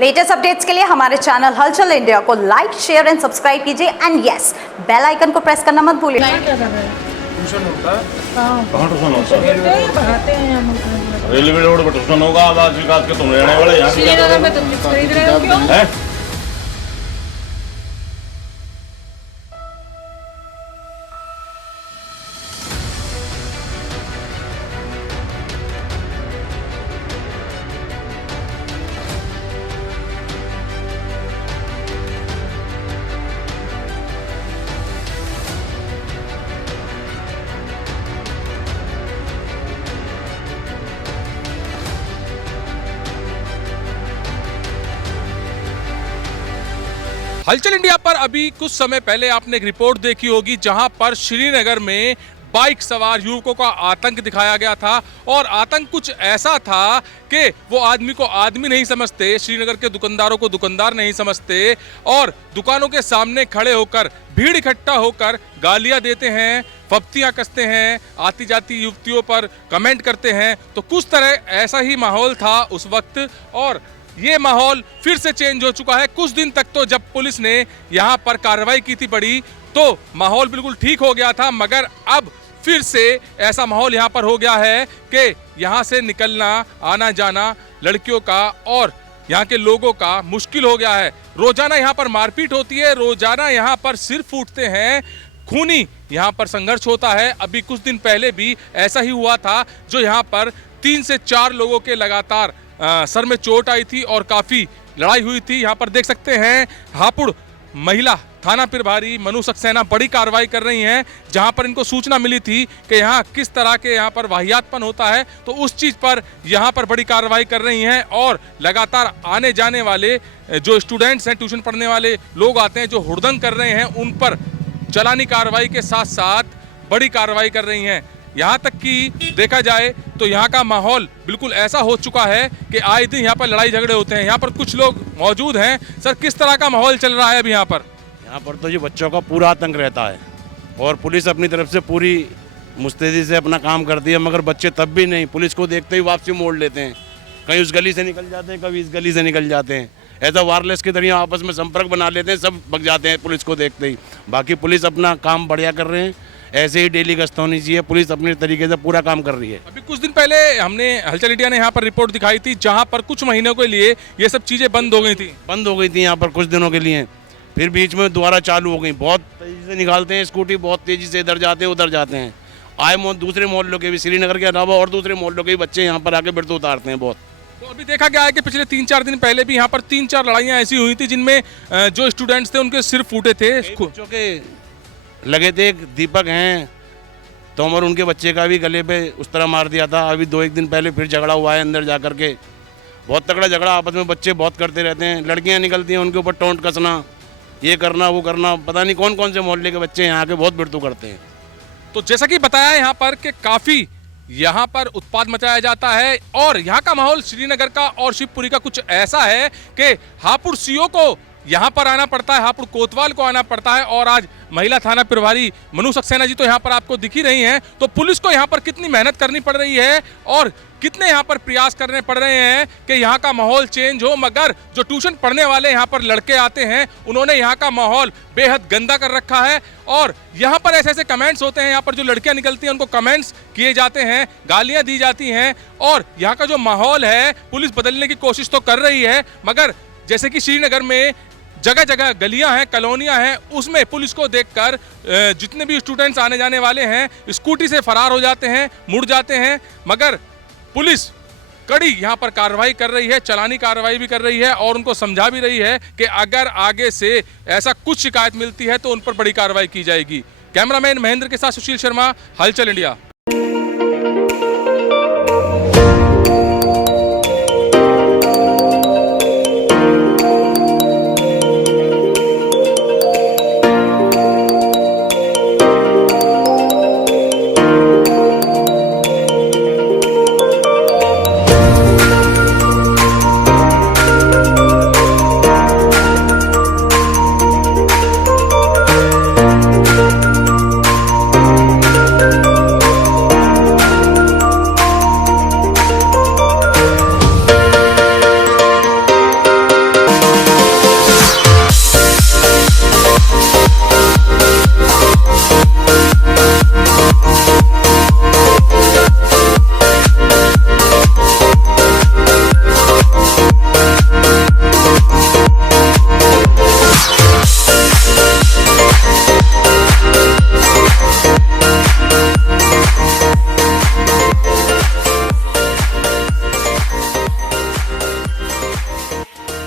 Latest updates के लिए हमारे चैनल हलचल इंडिया को लाइक, शेयर एंड सब्सक्राइब कीजिए एंड यस, बेल आइकन को प्रेस करना मत भूलिए। ट्यूशन होता है? कहाँ ट्यूशन होता है? पढ़ाते हैं हम लोग। रेलवे रोड पर ट्यूशन होगा। आज विकास के तुम रहने वाले यहाँ श्रीनगर में तुम खरीद रहे हो क्यों? हैं? हलचल इंडिया पर अभी कुछ समय पहले आपने एक रिपोर्ट देखी होगी जहां पर श्रीनगर में बाइक सवार युवकों का आतंक दिखाया गया था। और आतंक कुछ ऐसा था कि वो आदमी को आदमी नहीं समझते, श्रीनगर के दुकानदारों को दुकानदार नहीं समझते और दुकानों के सामने खड़े होकर भीड़ इकट्ठा होकर गालियां देते हैं, फप्तियां कसते हैं, आती जाती युवतियों पर कमेंट करते हैं। तो कुछ तरह ऐसा ही माहौल था उस वक्त और ये माहौल फिर से चेंज हो चुका है। कुछ दिन तक तो जब पुलिस ने यहाँ पर कार्रवाई की थी बड़ी, तो माहौल बिल्कुल ठीक हो गया था, मगर अब फिर से ऐसा माहौल यहाँ पर हो गया है कि यहाँ से निकलना आना जाना लड़कियों का और यहाँ के लोगों का मुश्किल हो गया है। रोजाना यहाँ पर मारपीट होती है, रोजाना यहाँ पर सिर फूटते हैं, खूनी यहाँ पर संघर्ष होता है। अभी कुछ दिन पहले भी ऐसा ही हुआ था, जो यहाँ पर 3 से 4 लोगों के लगातार सर में चोट आई थी और काफी लड़ाई हुई थी। यहाँ पर देख सकते हैं हापुड़ महिला थाना प्रभारी मनु सक्सेना बड़ी कार्रवाई कर रही हैं, जहां पर इनको सूचना मिली थी कि यहाँ किस तरह के यहाँ पर वाहियातपन होता है, तो उस चीज पर यहाँ पर बड़ी कार्रवाई कर रही हैं। और लगातार आने जाने वाले जो स्टूडेंट्स हैं, ट्यूशन पढ़ने वाले लोग आते हैं जो हुड़दंग कर रहे हैं, उन पर चलानी कार्रवाई के साथ साथ बड़ी कार्रवाई कर रही हैं। यहाँ तक कि देखा जाए तो यहाँ का माहौल बिल्कुल ऐसा हो चुका है कि आए दिन यहाँ पर लड़ाई झगड़े होते हैं। यहाँ पर कुछ लोग मौजूद हैं। सर, किस तरह का माहौल चल रहा है अभी यहाँ पर? यहाँ पर तो ये बच्चों का पूरा आतंक रहता है और पुलिस अपनी तरफ से पूरी मुस्तैदी से अपना काम करती है, मगर बच्चे तब भी नहीं, पुलिस को देखते ही वापसी मोड़ लेते हैं। कहीं उस गली से निकल जाते हैं, कभी इस गली से निकल जाते हैं। ऐसा वायरलेस के जरिए आपस में संपर्क बना लेते हैं, सब भग जाते हैं पुलिस को देखते ही। बाकी पुलिस अपना काम बढ़िया कर रहे हैं, ऐसे ही डेली गश्त होनी चाहिए। पुलिस अपने तरीके से पूरा काम कर रही है। अभी कुछ दिन पहले हमने हलचल इंडिया ने यहाँ पर रिपोर्ट दिखाई थी, जहाँ पर कुछ महीनों के लिए ये सब चीजें बंद हो गई थी यहाँ पर कुछ दिनों के लिए, फिर बीच में दोबारा चालू हो गई। बहुत तेजी से निकालते हैं स्कूटी, बहुत तेजी से इधर जाते हैं उधर जाते हैं। आए दूसरे मोहल्लों के भी, श्रीनगर के अलावा और दूसरे मोहल्लों के भी बच्चे यहाँ पर आके बिरत उतारते हैं बहुत। तो अभी देखा गया है कि पिछले 3-4 दिन पहले भी यहाँ पर 3-4 लड़ाइयाँ ऐसी हुई थी जिनमें जो स्टूडेंट्स थे उनके सिर फूटे थे, बच्चों के लगे थे। दीपक हैं तोमर, उनके बच्चे का भी गले पे उस तरह मार दिया था। अभी 2-1 दिन पहले फिर झगड़ा हुआ है अंदर जा करके, बहुत तगड़ा झगड़ा आपस में बच्चे बहुत करते रहते हैं। लड़कियां निकलती हैं, उनके ऊपर टोंट कसना, ये करना वो करना, पता नहीं कौन कौन से मोहल्ले के बच्चे यहाँ के बहुत बिरतू करते हैं। तो जैसा कि बताया यहाँ पर कि काफ़ी यहाँ पर उत्पाद मचाया जाता है और यहाँ का माहौल श्रीनगर का और शिवपुरी का कुछ ऐसा है कि हापुड़ सीओ को यहाँ पर आना पड़ता है, हापुड़ कोतवाल को आना पड़ता है। और आज महिला थाना प्रभारी मनु सक्सेना जी तो यहाँ पर आपको दिख ही रही हैं। तो पुलिस को यहाँ पर कितनी मेहनत करनी पड़ रही है और कितने यहाँ पर प्रयास करने पड़ रहे हैं कि यहाँ का माहौल चेंज हो, मगर जो ट्यूशन पढ़ने वाले यहाँ पर लड़के आते हैं, उन्होंने यहाँ का माहौल बेहद गंदा कर रखा है। और यहाँ पर ऐसे ऐसे कमेंट्स होते हैं, यहाँ पर जो लड़कियाँ निकलती हैं उनको कमेंट्स किए जाते हैं, गालियाँ दी जाती हैं। और यहाँ का जो माहौल है, पुलिस बदलने की कोशिश तो कर रही है, मगर जैसे कि श्रीनगर में जगह जगह गलियां हैं, कॉलोनियां हैं, उसमें पुलिस को देखकर जितने भी स्टूडेंट्स आने जाने वाले हैं स्कूटी से फरार हो जाते हैं, मुड़ जाते हैं। मगर पुलिस कड़ी यहाँ पर कार्रवाई कर रही है, चलानी कार्रवाई भी कर रही है और उनको समझा भी रही है कि अगर आगे से ऐसा कुछ शिकायत मिलती है तो उन पर बड़ी कार्रवाई की जाएगी। कैमरामैन महेंद्र के साथ सुशील शर्मा, हलचल इंडिया।